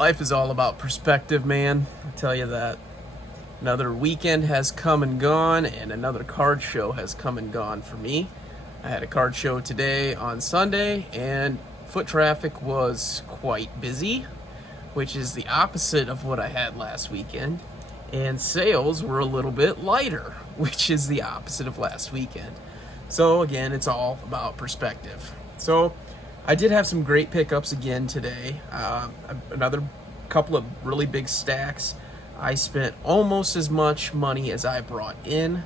Life is all about perspective, man. I tell you that. Another weekend has come and gone, and another card show has come and gone for me. I had a card show today on Sunday, and foot traffic was quite busy, which is the opposite of what I had last weekend. And sales were a little bit lighter, which is the opposite of last weekend. So again, it's all about perspective. So I did have some great pickups again today. Another couple of really big stacks. I spent almost as much money as I brought in.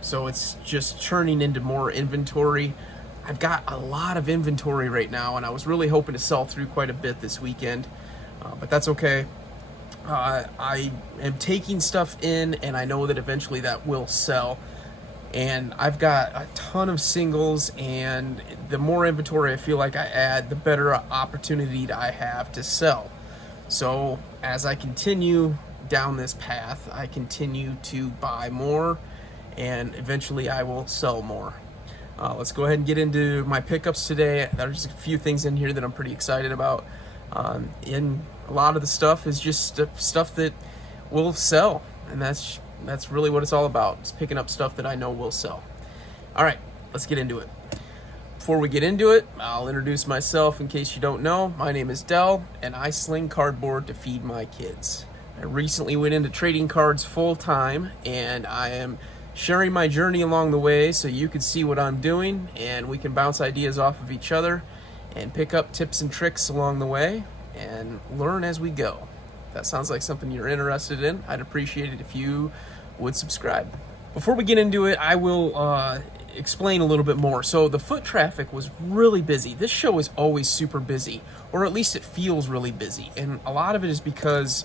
So it's just turning into more inventory. I've got a lot of inventory right now, and I was really hoping to sell through quite a bit this weekend, but that's okay. I am taking stuff in, and I know that eventually that will sell. And I've got a ton of singles, and the more inventory I feel like I add, the better opportunity I have to sell. So as I continue down this path, I continue to buy more, and eventually I will sell more. Let's go ahead and get into my pickups today. There's a few things in here that I'm pretty excited about. And a lot of the stuff is just stuff that will sell, and that's really what it's all about. It's picking up stuff that I know will sell. All right, let's get into it. Before we get into it, I'll introduce myself in case you don't know. My name is Dell, and I sling cardboard to feed my kids. I recently went into trading cards full time, and I am sharing my journey along the way so you can see what I'm doing, and we can bounce ideas off of each other and pick up tips and tricks along the way and learn as we go. If that sounds like something you're interested in, I'd appreciate it if you would subscribe. Before we get into it, I will explain a little bit more. So the foot traffic was really busy. This show is always super busy, or at least it feels really busy. And a lot of it is because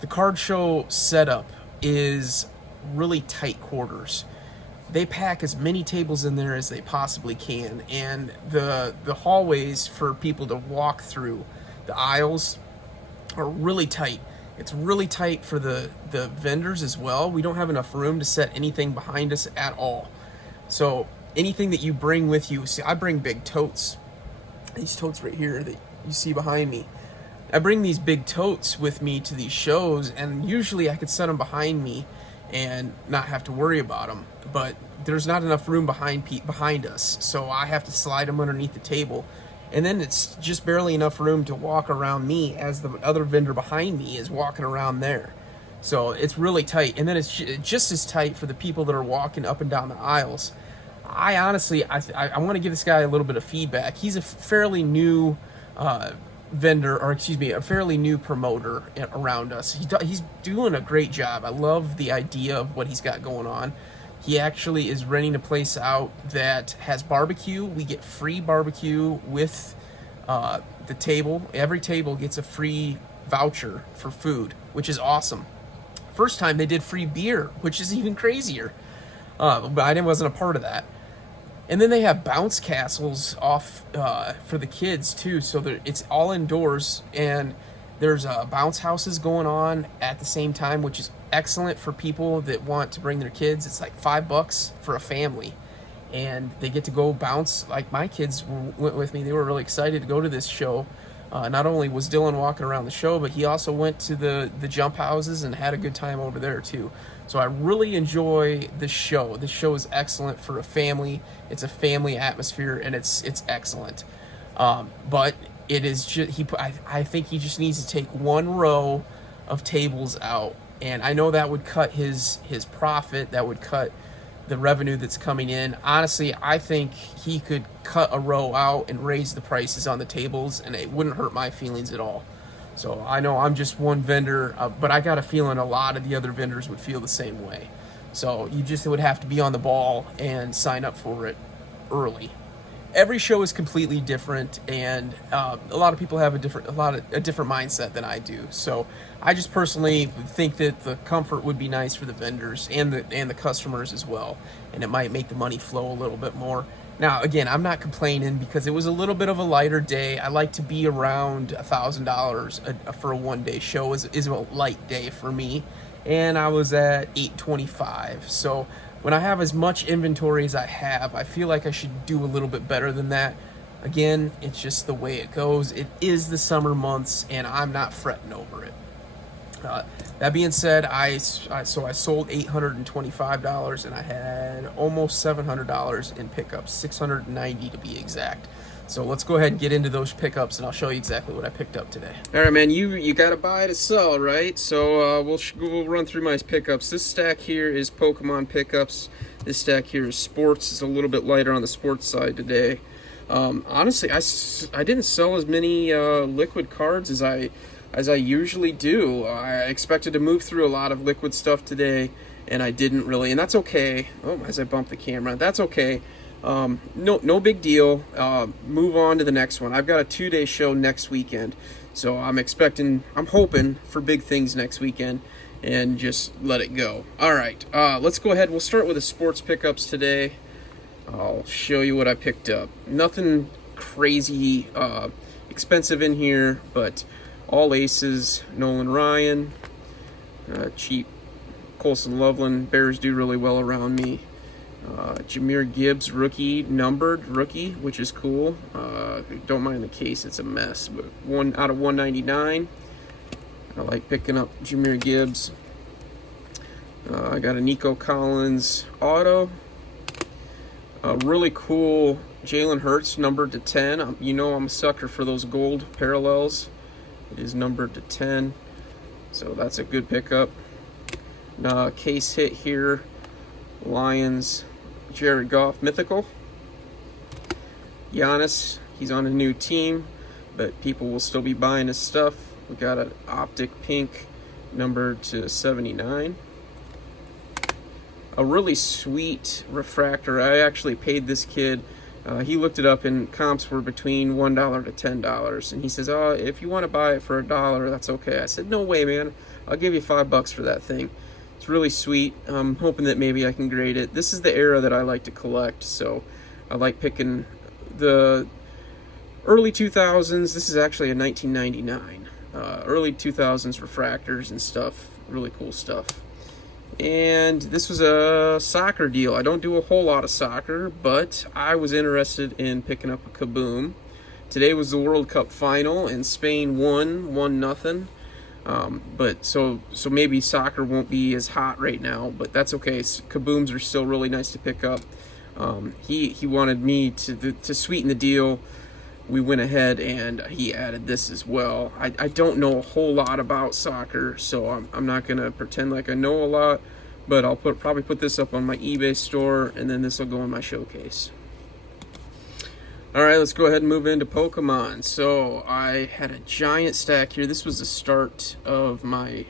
the card show setup is really tight quarters. They pack as many tables in there as they possibly can, and the hallways for people to walk through, the aisles, are really tight. It's really tight for the vendors as well. We don't have enough room to set anything behind us at all. So anything that you bring with you, see, I bring big totes. These totes right here that you see behind me. I bring these big totes with me to these shows, and usually I could set them behind me and not have to worry about them. But there's not enough room behind us, so I have to slide them underneath the table. And then it's just barely enough room to walk around me as the other vendor behind me is walking around there. So it's really tight. And then it's just as tight for the people that are walking up and down the aisles. I honestly, I want to give this guy a little bit of feedback. He's a fairly new a fairly new promoter around us. He's doing a great job. I love the idea of what he's got going on. He actually is renting a place out that has barbecue. We get free barbecue with the table. Every table gets a free voucher for food, which is awesome. First time they did free beer, which is even crazier. But I wasn't a part of that. And then they have bounce castles off for the kids too. So it's all indoors, and there's bounce houses going on at the same time, which is excellent for people that want to bring their kids. It's like $5 for a family, and they get to go bounce. Like my kids went with me. They were really excited to go to this show. Not only was Dylan walking around the show, but he also went to the jump houses and had a good time over there too. So I really enjoy this show. This show is excellent for a family. It's a family atmosphere, and it's excellent. But it is just I think he just needs to take one row of tables out, and I know that would cut his profit. That would cut the revenue that's coming in. Honestly, I think he could cut a row out and raise the prices on the tables, and it wouldn't hurt my feelings at all. So I know I'm just one vendor, but I got a feeling a lot of the other vendors would feel the same way. So you just would have to be on the ball and sign up for it early. Every show is completely different, and a lot of people have a different mindset than I do. So I just personally think that the comfort would be nice for the vendors and the customers as well, and it might make the money flow a little bit more. Now, again, I'm not complaining because it was a little bit of a lighter day. I like to be around $1,000 for a one-day show is a light day for me, and I was at $825. So when I have as much inventory as I have, I feel like I should do a little bit better than that. Again, it's just the way it goes. It is the summer months, and I'm not fretting over it. That being said, I sold $825, and I had almost $700 in pickups, 690 to be exact. So let's go ahead and get into those pickups, and I'll show you exactly what I picked up today. All right, man, you got to buy to sell, right? So we'll run through my pickups. This stack here is Pokemon pickups. This stack here is sports. It's a little bit lighter on the sports side today. Honestly, I didn't sell as many liquid cards as I usually do. I expected to move through a lot of liquid stuff today, and I didn't really, and that's okay. Oh, as I bump the camera, that's okay. No big deal. Move on to the next one. I've got a 2-day show next weekend, so I'm hoping for big things next weekend, and just let it go. All right, let's go ahead. We'll start with the sports pickups today. I'll show you what I picked up. Nothing crazy expensive in here, but all aces. Nolan Ryan, cheap. Colson Loveland. Bears do really well around me. Jahmyr Gibbs, numbered rookie, which is cool. Don't mind the case, it's a mess, but 1 out of 199. I like picking up Jahmyr Gibbs. I got a Nico Collins auto. Really cool Jalen Hurts, numbered to 10. You know I'm a sucker for those gold parallels. It is numbered to 10, so that's a good pickup. Case hit here, Lions, Jared Goff, mythical. Giannis, he's on a new team, but people will still be buying his stuff. We got an optic pink, numbered to 79. A really sweet refractor. I actually paid this kid. He looked it up, and comps were between $1 to $10. And he says, "Oh, if you want to buy it for $1, that's okay." I said, "No way, man. I'll give you $5 for that thing." It's really sweet. I'm hoping that maybe I can grade it. This is the era that I like to collect, so I like picking the early 2000s. This is actually a 1999. Early 2000s refractors and stuff. Really cool stuff. And this was a soccer deal. I don't do a whole lot of soccer, but I was interested in picking up a Kaboom. Today was the World Cup final, and Spain won 1-0. But so maybe soccer won't be as hot right now, but that's okay. Kabooms are still really nice to pick up. He wanted me to sweeten the deal. We went ahead and he added this as well. I don't know a whole lot about soccer, so I'm not gonna pretend like I know a lot, but I'll probably put this up on my eBay store, and then this will go in my showcase. All right, let's go ahead and move into Pokemon. So I had a giant stack here. This was the start of my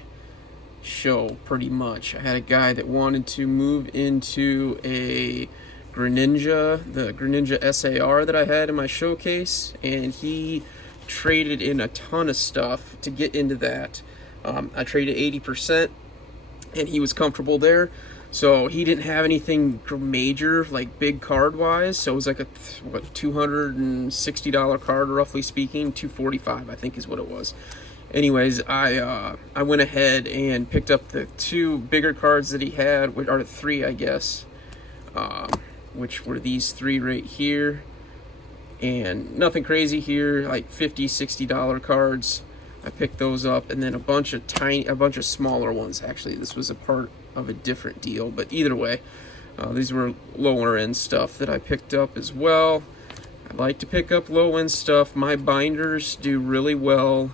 show, pretty much. I had a guy that wanted to move into a Greninja, the Greninja SAR that I had in my showcase, and he traded in a ton of stuff to get into that. I traded 80%, and he was comfortable there. So he didn't have anything major, like big card-wise. So it was like a $260 card, roughly speaking. $245, I think, is what it was. Anyways, I went ahead and picked up the 2 bigger cards that he had, or the 3, I guess, which were these 3 right here. And nothing crazy here, like $50, $60 cards. I picked those up, and then a bunch of smaller ones. Actually, this was a part of a different deal, but either way, these were lower end stuff that I picked up as well. I like to pick up low end stuff. My binders do really well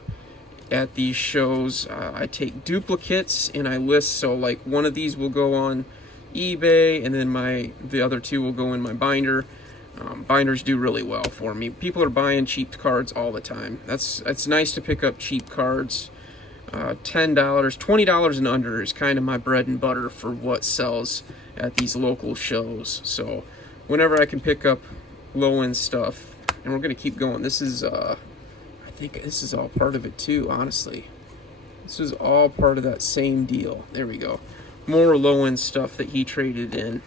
at these shows. I take duplicates and I list, so like one of these will go on eBay, and then the other 2 will go in my binder. Binders do really well for me. People are buying cheap cards all the time. It's nice to pick up cheap cards. $10, $20 and under is kind of my bread and butter for what sells at these local shows. So whenever I can pick up low-end stuff, and we're going to keep going. This is, I think this is all part of it too, honestly. This is all part of that same deal. There we go. More low-end stuff that he traded in.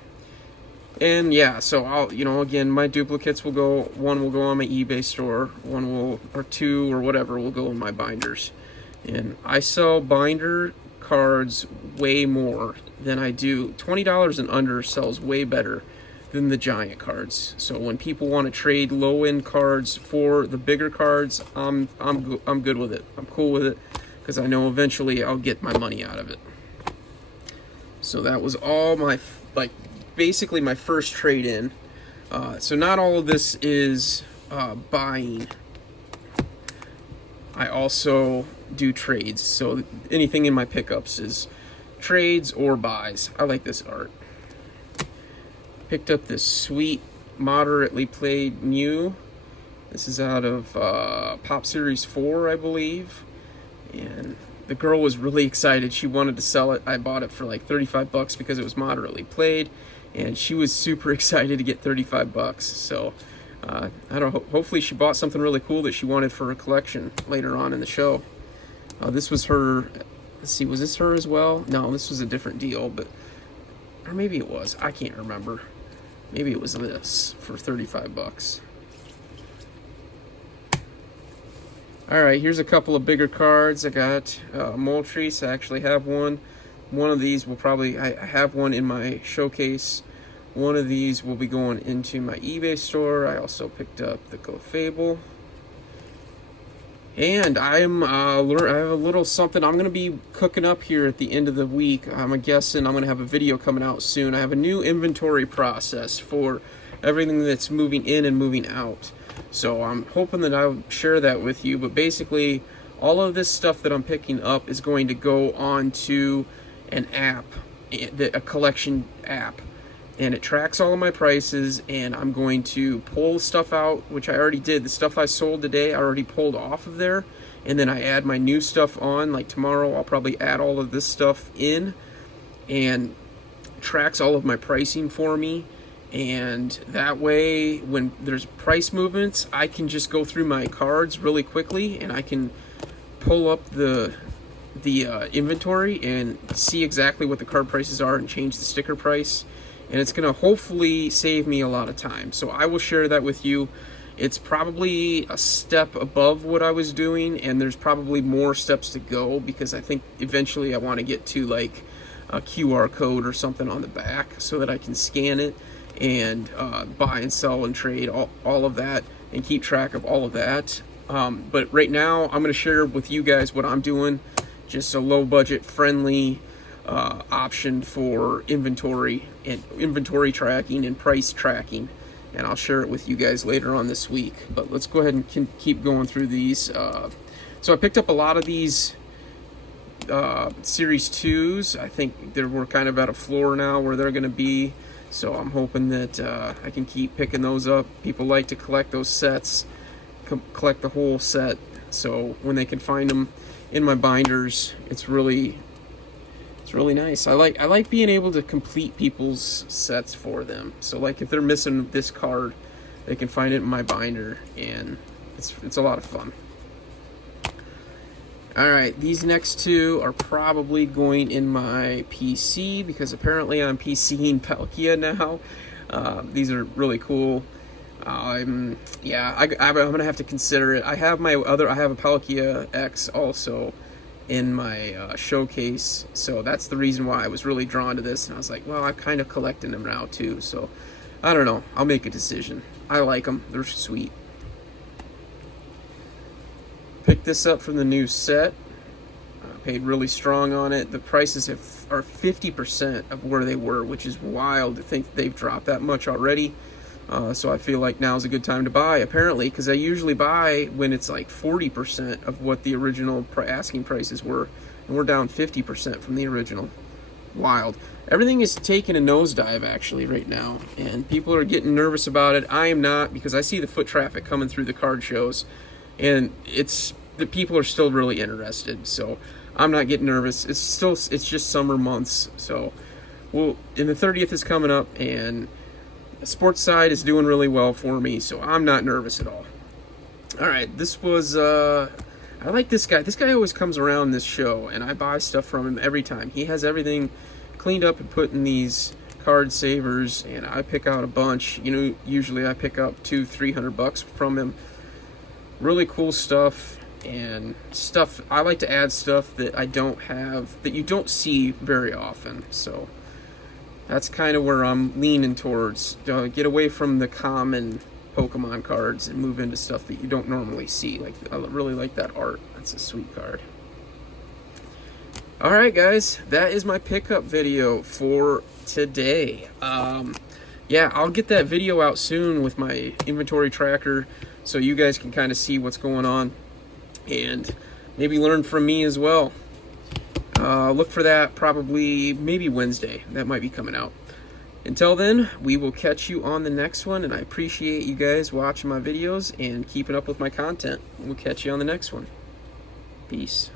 And yeah, so again, my duplicates will go, 1 will go on my eBay store, 2 or whatever will go in my binders. And I sell binder cards way more than I do. $20 and under sells way better than the giant cards. So when people want to trade low end cards for the bigger cards, I'm good with it. I'm cool with it because I know eventually I'll get my money out of it. So that was all my basically my first trade in. So not all of this is buying. I also do trades. So anything in my pickups is trades or buys. I like this art. Picked up this sweet, moderately played Mew. This is out of Pop Series 4, I believe. And the girl was really excited. She wanted to sell it. I bought it for like 35 bucks because it was moderately played. And she was super excited to get 35 bucks. So, I don't know, hopefully she bought something really cool that she wanted for her collection later on in the show. This was her, let's see, was this her as well? No, this was a different deal, but, or maybe it was. I can't remember. Maybe it was this for 35 bucks. All right, here's a couple of bigger cards. I got Moltres. I actually have one. One of these will probably, I have one in my showcase. One of these will be going into my eBay store. I also picked up the Clefable. And I have a little something I'm going to be cooking up here at the end of the week. I'm guessing I'm going to have a video coming out soon. I have a new inventory process for everything that's moving in and moving out. So I'm hoping that I'll share that with you. But basically, all of this stuff that I'm picking up is going to go onto an app, a collection app. And it tracks all of my prices, and I'm going to pull stuff out, which I already did. The stuff I sold today, I already pulled off of there, and then I add my new stuff on. Like tomorrow, I'll probably add all of this stuff in, and tracks all of my pricing for me. And that way, when there's price movements, I can just go through my cards really quickly, and I can pull up the inventory and see exactly what the card prices are and change the sticker price. And it's going to hopefully save me a lot of time. So I will share that with you. It's probably a step above what I was doing, and there's probably more steps to go because I think eventually I want to get to like a QR code or something on the back so that I can scan it and buy and sell and trade, all of that, and keep track of all of that. But right now, I'm going to share with you guys what I'm doing. Just a low budget friendly option for inventory and inventory tracking and price tracking, and I'll share it with you guys later on this week. But let's go ahead and keep going through these. So I picked up a lot of these Series 2s. I think we're kind of at a floor now where they're going to be, so I'm hoping that I can keep picking those up. People like to collect those sets, collect the whole set, so when they can find them in my binders, it's really nice. I like being able to complete people's sets for them. So like if they're missing this card, they can find it in my binder, and it's a lot of fun. All right, these next two are probably going in my PC because apparently I'm PCing Palkia now. These are really cool. I'm gonna have to consider it. I have a Palkia X also in my showcase, so that's the reason why I was really drawn to this, and I was like, well, I'm kind of collecting them now too, so I don't know, I'll make a decision. I like them, they're sweet. Picked this up from the new set. Paid really strong on it. The prices are 50% of where they were, which is wild to think they've dropped that much already. So I feel like now's a good time to buy, apparently, because I usually buy when it's like 40% of what the original asking prices were, and we're down 50% from the original. Wild. Everything is taking a nosedive actually right now, and people are getting nervous about it. I am not, because I see the foot traffic coming through the card shows, and the people are still really interested. So I'm not getting nervous. It's just summer months. So and the 30th is coming up, and the sports side is doing really well for me, so I'm not nervous at all. All right, this was, I like this guy. This guy always comes around this show, and I buy stuff from him every time. He has everything cleaned up and put in these card savers, and I pick out a bunch. Usually I pick up $200-300 from him. Really cool stuff, and stuff, I like to add stuff that I don't have, that you don't see very often. So That's kind of where I'm leaning towards. Get away from the common Pokemon cards and move into stuff that you don't normally see. Like, I really like that art. That's a sweet card. Alright guys, that is my pickup video for today. Yeah, I'll get that video out soon with my inventory tracker so you guys can kind of see what's going on and maybe learn from me as well. Look for that probably maybe Wednesday. That might be coming out. Until then, we will catch you on the next one, and I appreciate you guys watching my videos and keeping up with my content. We'll catch you on the next one. Peace.